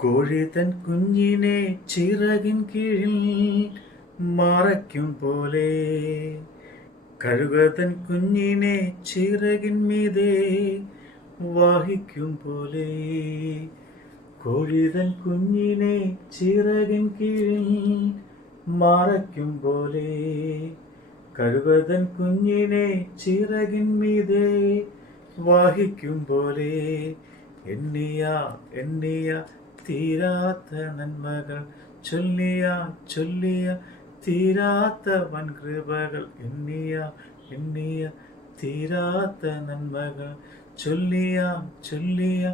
കോഴി തൻ കുഞ്ഞിനെ ചിറകിൻ കീഴിൽ മറയ്ക്കും പോലെ, കഴുക തൻ കുഞ്ഞിനെ ചിറകിൻ മീതെ വഹിക്കും പോലെ, കോഴി തൻ കുഞ്ഞിനെ ചിറകിൻ കീഴിൽ മറയ്ക്കും പോലെ, കഴുക തൻ കുഞ്ഞിനെ ചിറകിൻ മീതെ വഹിക്കും പോലെ, എണ്ണിയ എണ്ണിയ തീരാത്ത നന്മകൾ, ചൊല്ലിയ ചൊല്ലിയ തീരാത്ത വൻകൃപകൾ, എണ്ണിയ എണ്ണിയ തീരാത്ത നന്മകൾ, ചൊല്ലിയ ചൊല്ലിയ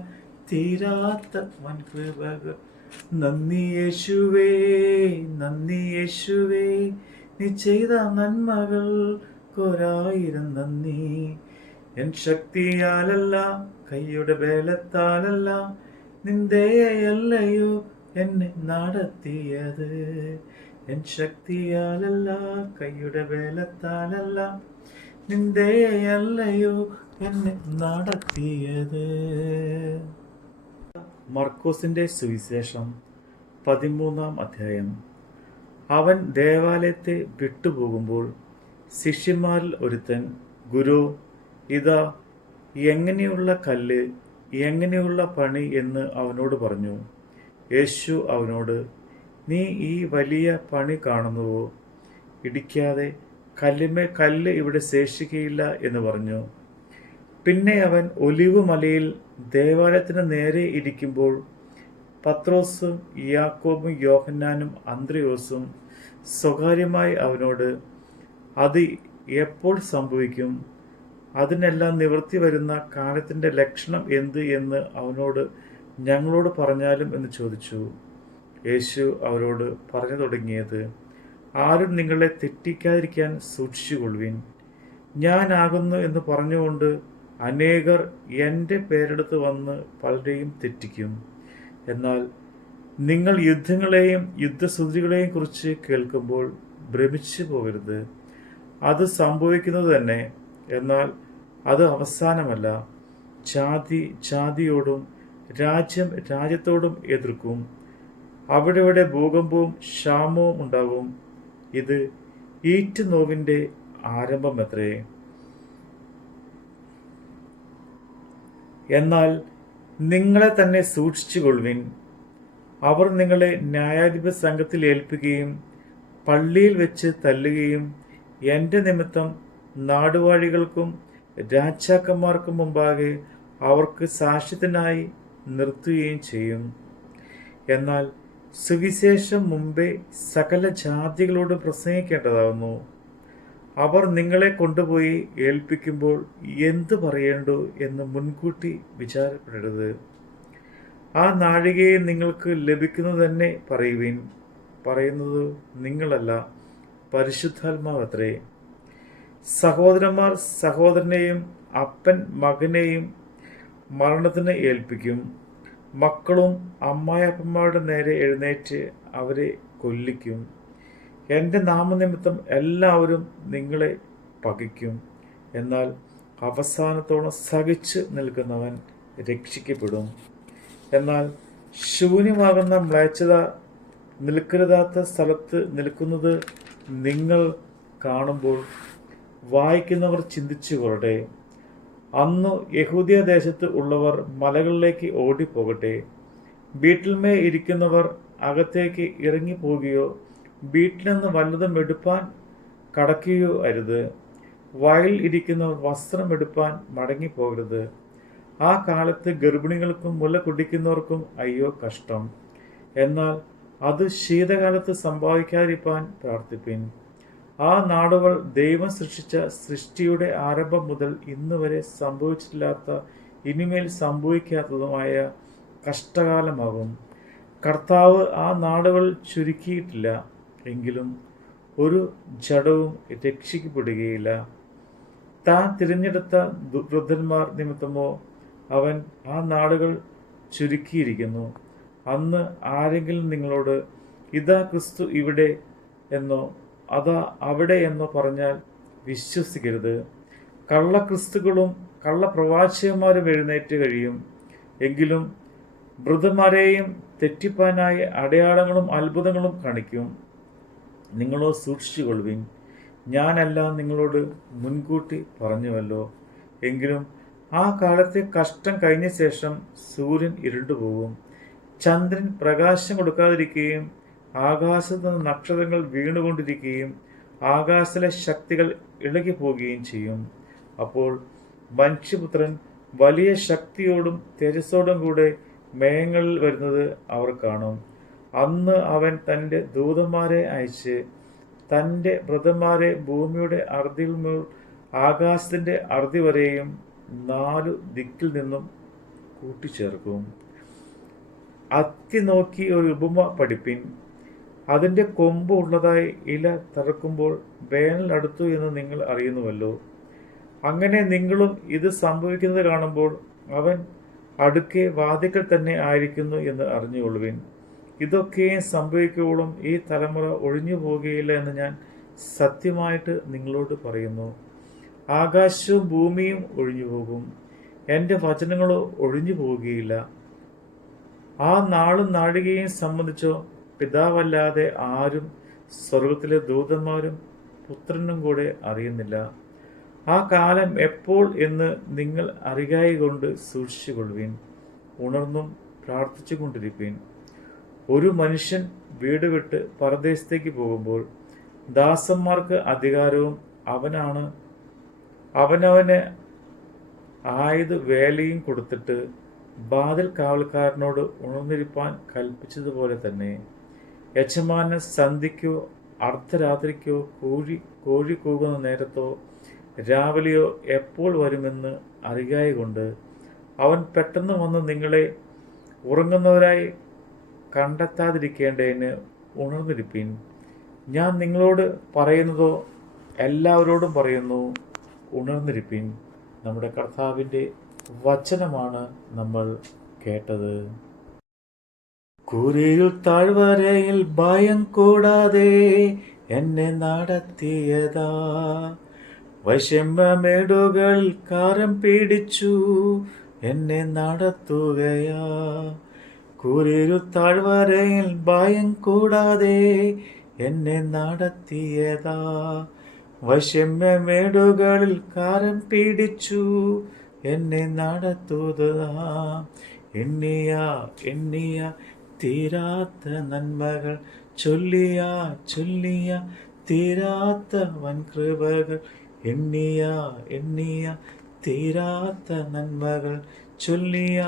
തീരാത്ത വൻകൃപകൾ. നന്ദി യേശുവേ, നന്ദി യേശുവേ, നീ ചെയ്ത നന്മകൾ കൊരായിരം നന്ദി. എൻ ശക്തിയാലല്ല, കൈയുടെ ബലത്താലല്ല, നിന്ദയല്ലയോ എന്നെ നടത്തിയത്. എൻ ശക്തിയാലല്ല, കൈയുടെ ബലത്താലല്ല, നിന്ദയല്ലയോ എന്നെ നടത്തിയത്. മർക്കോസിന്റെ സുവിശേഷം 13-ാം അധ്യായം. അവൻ ദേവാലയത്തെ വിട്ടുപോകുമ്പോൾ ശിഷ്യന്മാരിൽ ഒരുത്തൻ, ഗുരു, ഇതാ എങ്ങനെയുള്ള കല്ല്, എങ്ങനെയുള്ള പണി എന്ന് അവനോട് പറഞ്ഞു. യേശു അവനോട്, നീ ഈ വലിയ പണി കാണുന്നുവോ? ഇടിക്കാതെ കല്ലുമേൽ കല്ല് ഇവിടെ ശേഷിക്കയില്ല എന്ന് പറഞ്ഞു. പിന്നെ അവൻ ഒലിവ് മലയിൽ ദേവാലയത്തിന് നേരെ ഇരിക്കുമ്പോൾ പത്രോസും യാക്കോബും യോഹന്നാനും അന്ത്രയോസും സ്വകാര്യമായി അവനോട്, അത് എപ്പോൾ സംഭവിക്കും? അതിനെല്ലാം നിവൃത്തി വരുന്ന കാലത്തിൻ്റെ ലക്ഷണം എന്ത് എന്ന് അവനോട് ഞങ്ങളോട് പറഞ്ഞാലും എന്ന് ചോദിച്ചു. യേശു അവരോട് പറഞ്ഞു തുടങ്ങിയത്, ആരും നിങ്ങളെ തെറ്റിക്കാതിരിക്കാൻ സൂക്ഷിച്ചുകൊള്ളുവിൻ. ഞാനാകുന്നു എന്ന് പറഞ്ഞുകൊണ്ട് അനേകർ എൻ്റെ പേരെടുത്ത് വന്ന് പലരെയും തെറ്റിക്കും. എന്നാൽ നിങ്ങൾ യുദ്ധങ്ങളെയും യുദ്ധശ്രുതികളെയും കുറിച്ച് കേൾക്കുമ്പോൾ ഭ്രമിച്ചു പോകരുത്. അത് സംഭവിക്കുന്നത് തന്നെ, എന്നാൽ അത് അവസാനമല്ല. ജാതി ജാതിയോടും രാജ്യം രാജ്യത്തോടും എതിർക്കും. അവിടെ ഭൂകമ്പവും ക്ഷാമവും ഉണ്ടാകും. ഇത് ഈറ്റുനോവിൻ്റെ ആരംഭമത്രേ. എന്നാൽ നിങ്ങളെ തന്നെ സൂക്ഷിച്ചുകൊള്ളുവിൻ. അവർ നിങ്ങളെ ന്യായാധിപ സംഘത്തിൽ ഏൽപ്പിക്കുകയും പള്ളിയിൽ വെച്ച് തല്ലുകയും എൻ്റെ നിമിത്തം നാടുവാഴികൾക്കും രാജാക്കന്മാർക്കും മുമ്പാകെ അവർക്ക് സാക്ഷ്യത്തിനായി നിർത്തുകയും ചെയ്യും. എന്നാൽ സുവിശേഷം മുമ്പേ സകല ജാതികളോട് പ്രസംഗിക്കേണ്ടതാകുന്നു. അവർ നിങ്ങളെ കൊണ്ടുപോയി ഏൽപ്പിക്കുമ്പോൾ എന്തു പറയേണ്ടു എന്ന് മുൻകൂട്ടി വിചാരപ്പെടരുത്. ആ നാഴികയെ നിങ്ങൾക്ക് ലഭിക്കുന്നത് തന്നെ പറയുവിൻ. പറയുന്നത് നിങ്ങളല്ല, പരിശുദ്ധാത്മാവത്രേ. സഹോദരന്മാർ സഹോദരനെയും അപ്പൻ മകനെയും മരണത്തിന് ഏൽപ്പിക്കും. മക്കളും അമ്മായപ്പന്മാരുടെ നേരെ എഴുന്നേറ്റ് അവരെ കൊല്ലിക്കും. എൻ്റെ നാമനിമിത്തം എല്ലാവരും നിങ്ങളെ പകയ്ക്കും. എന്നാൽ അവസാനത്തോളം സഹിച്ചു നിൽക്കുന്നവൻ രക്ഷിക്കപ്പെടും. എന്നാൽ ശൂന്യമാകുന്ന മ്ലേച്ഛത നിൽക്കരുതാത്ത സ്ഥലത്ത് നിൽക്കുന്നത് നിങ്ങൾ കാണുമ്പോൾ വായിക്കുന്നവർ ചിന്തിച്ചു കൊള്ളട്ടെ. അന്നു യഹൂദിയ ദേശത്ത് ഉള്ളവർ മലകളിലേക്ക് ഓടിപ്പോകട്ടെ. വീട്ടിൽമേ ഇരിക്കുന്നവർ അകത്തേക്ക് ഇറങ്ങിപ്പോകുകയോ വീട്ടിൽ നിന്ന് വല്ലതും എടുപ്പാൻ കടക്കുകയോ അരുത്. വയലിൽ ഇരിക്കുന്നവർ വസ്ത്രം എടുപ്പാൻ മടങ്ങിപ്പോകരുത്. ആ കാലത്ത് ഗർഭിണികൾക്കും മുല കുടിക്കുന്നവർക്കും അയ്യോ കഷ്ടം. എന്നാൽ അത് ശീതകാലത്ത് സംഭവിക്കാതിരിക്കാൻ പ്രാർത്ഥിപ്പിൻ. ആ നാടുകൾ ദൈവം സൃഷ്ടിച്ച സൃഷ്ടിയുടെ ആരംഭം മുതൽ ഇന്ന് വരെ സംഭവിച്ചിട്ടില്ലാത്ത, ഇനിമേൽ സംഭവിക്കാത്തതുമായ കഷ്ടകാലമാകും. കർത്താവ് ആ നാടുകൾ ചുരുക്കിയിട്ടില്ല, എങ്കിലും ഒരു ജഡവും രക്ഷിക്കപ്പെടുകയില്ല. താൻ തിരഞ്ഞെടുത്ത വൃദ്ധന്മാർ നിമിത്തമോ അവൻ ആ നാടുകൾ ചുരുക്കിയിരിക്കുന്നു. അന്ന് ആരെങ്കിലും നിങ്ങളോട്, ഇതാ ക്രിസ്തു ഇവിടെ എന്നോ അതാ അവിടെ എന്നോ പറഞ്ഞാൽ വിശ്വസിക്കരുത്. കള്ളക്രിസ്തുക്കളും കള്ളപ്രവാചകന്മാരും എഴുന്നേറ്റ് കഴിയും. എങ്കിലും വൃദ്ധന്മാരെയും തെറ്റിപ്പാനായി അടയാളങ്ങളും അത്ഭുതങ്ങളും കാണിക്കും. നിങ്ങളോ സൂക്ഷിച്ചുകൊള്ളുവിൻ. ഞാനെല്ലാം നിങ്ങളോട് മുൻകൂട്ടി പറഞ്ഞുവല്ലോ. എങ്കിലും ആ കാലത്തെ കഷ്ടം കഴിഞ്ഞ ശേഷം സൂര്യൻ ഇരുണ്ടുപോകും, ചന്ദ്രൻ പ്രകാശം കൊടുക്കാതിരിക്കുകയും ആകാശത്ത് നിന്ന് നക്ഷത്രങ്ങൾ വീണുകൊണ്ടിരിക്കുകയും ആകാശത്തിലെ ശക്തികൾ ഇളകിപ്പോവുകയും ചെയ്യും. അപ്പോൾ മനുഷ്യപുത്രൻ വലിയ ശക്തിയോടും തേജസ്സോടും കൂടെ മേഘങ്ങളിൽ വരുന്നത് അവർ കാണും. അന്ന് അവൻ തൻ്റെ ദൂതന്മാരെ അയച്ച് തൻ്റെ വൃതന്മാരെ ഭൂമിയുടെ അറുതിയിൽ മുതൽ ആകാശത്തിൻ്റെ അറുതി വരെയും 4 ദിക്കിൽ നിന്നും കൂട്ടിച്ചേർക്കും. അത്തി നോക്കി ഒരു ഉപമ പഠിപ്പിൻ. അതിൻ്റെ കൊമ്പ് ഉള്ളതായി ഇല തറക്കുമ്പോൾ വേനൽ അടുത്തു എന്ന് നിങ്ങൾ അറിയുന്നുവല്ലോ. അങ്ങനെ നിങ്ങളും ഇത് സംഭവിക്കുന്നത് കാണുമ്പോൾ അവൻ അടുക്കെ വാതിക്കൽ തന്നെ ആയിരിക്കുന്നു എന്ന് അറിഞ്ഞുകൊള്ളുവിൻ. ഇതൊക്കെയും സംഭവിക്കുവോളം ഈ തലമുറ ഒഴിഞ്ഞു പോകുകയില്ല എന്ന് ഞാൻ സത്യമായിട്ട് നിങ്ങളോട് പറയുന്നു. ആകാശവും ഭൂമിയും ഒഴിഞ്ഞു പോകും, എൻ്റെ വചനങ്ങളോ ഒഴിഞ്ഞു പോവുകയില്ല. ആ നാളും നാഴികയും സംബന്ധിച്ചോ പിതാവല്ലാതെ ആരും സ്വർഗത്തിലെ ദൂതന്മാരും പുത്രനും കൂടെ അറിയുന്നില്ല. ആ കാലം എപ്പോൾ എന്ന് നിങ്ങൾ അറിയായികൊണ്ട് സൂക്ഷിച്ചുകൊള്ളുവിൻ. ഉണർന്നും പ്രാർത്ഥിച്ചു കൊണ്ടിരിപ്പീൻ. ഒരു മനുഷ്യൻ വീട് വിട്ട് പരദേശത്തേക്ക് പോകുമ്പോൾ ദാസന്മാർക്ക് അധികാരവും അവനവന് ആയത് വേലയും കൊടുത്തിട്ട് വാതിൽ കാവൽക്കാരനോട് ഉണർന്നിരിപ്പാൻ കൽപ്പിച്ചതുപോലെ തന്നെ യജമാനൻ സന്ധ്യയ്ക്കോ അർദ്ധരാത്രിക്കോ കോഴി കൂകുന്ന നേരത്തോ രാവിലെയോ എപ്പോൾ വരുമെന്ന് അറിയായികൊണ്ട് അവൻ പെട്ടെന്ന് വന്ന് നിങ്ങളെ ഉറങ്ങുന്നവരായി കണ്ടെത്താതിരിക്കേണ്ടതിന് ഉണർന്നിരിപ്പീൻ. ഞാൻ നിങ്ങളോട് പറയുന്നതോ എല്ലാവരോടും പറയുന്നു, ഉണർന്നിരിപ്പീൻ. നമ്മുടെ കർത്താവിൻ്റെ വചനമാണ് നമ്മൾ കേട്ടത്. കൂരിരുൾ താഴ്വരയിൽ ഭയം കൂടാതെ എന്നെ നടത്തിയതാ, വൈഷമ്യമേടുകളിൽ കാരം പീഡിച്ചു എന്നെ നടത്തുകയാ. കൂരിരുൾ താഴ്വരയിൽ ഭയം കൂടാതെ എന്നെ നടത്തിയതാ, വൈഷമ്യമേടുകളിൽ കാരം പീഡിച്ചു എന്നെ നടത്തുന്നതാ. എണ്ണിയ തീരാത്ത നന്മകൾ, ചൊല്ലിയ തീരാത്ത വൻകൃപകൾ. എണ്ണിയ തീരാത്ത നന്മകൾ, ചൊല്ലിയ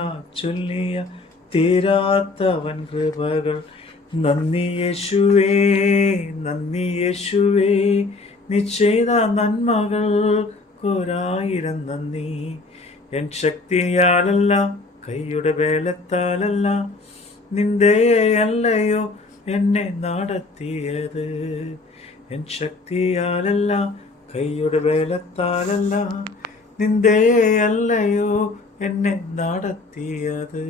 തീരാത്ത വൻകൃപകൾ. നന്ദി യേശുവേ, നീ ചെയ്ത നന്മകൾക്കൊരായിരം നന്ദി. എൻ ശക്തിയാലല്ല, കൈയുടെ ബലത്താലല്ല, നിന്ദയല്ലയോ എന്നെ നടത്തിയത്. എൻ ശക്തിയാലല്ല, കൈയുടെ ബലത്താലല്ല, നിന്ദയല്ലയോ എന്നെ നടത്തിയത്.